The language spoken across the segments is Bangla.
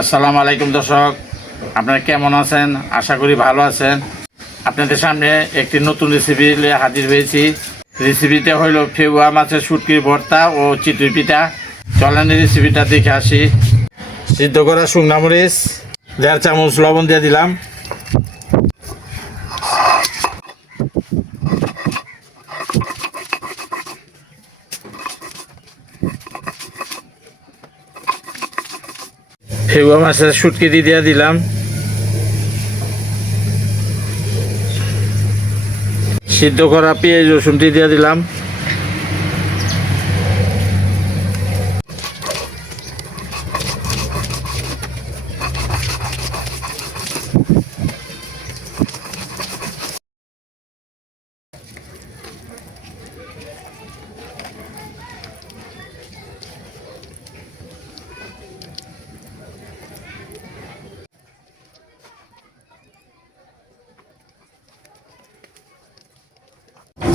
আসসালামু আলাইকুম দর্শক, আপনারা কেমন আছেন? আশা করি ভালো আছেন। আপনাদের সামনে একটি নতুন রেসিপি নিয়ে হাজির হয়েছি। রেসিপিটা হইল ফেবুয়া মাছের শুটকির ভর্তা ও চিতুই পিঠা। চলেন রেসিপিটা দেখে আসি। সিদ্ধ করা শুকনা মরিচ, দেড় চামচ লবণ দিয়ে দিলাম। ফেগুয়া মাছের সুটকিটি দিয়ে দিয়ে দিলাম। সিদ্ধ করা পেঁয়াজ রসুনটি দিয়ে দিলাম।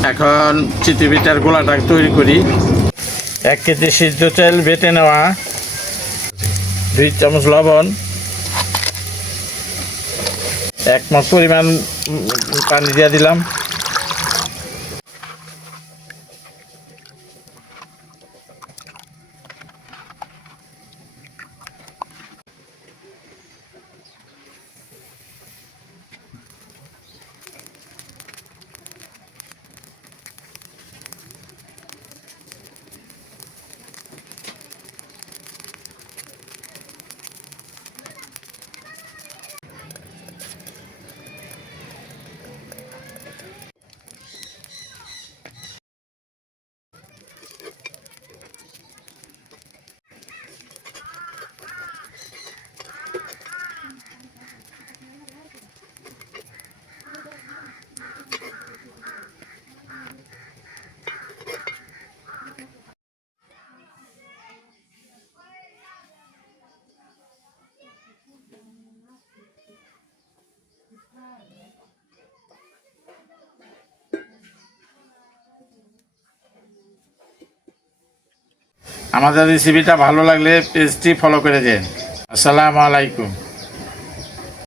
এখন চিতি পিঠার গোলাটা তৈরি করি। এক কেজি সিদ্ধ তেল বেটে নেওয়া। দুই চামচ লবণ। এক মাস পরিমাণ পানি দিয়ে দিলাম। আমাদের রেসিপিটা ভালো লাগলে পেজটি ফলো করে দেন। আসসালামু আলাইকুম।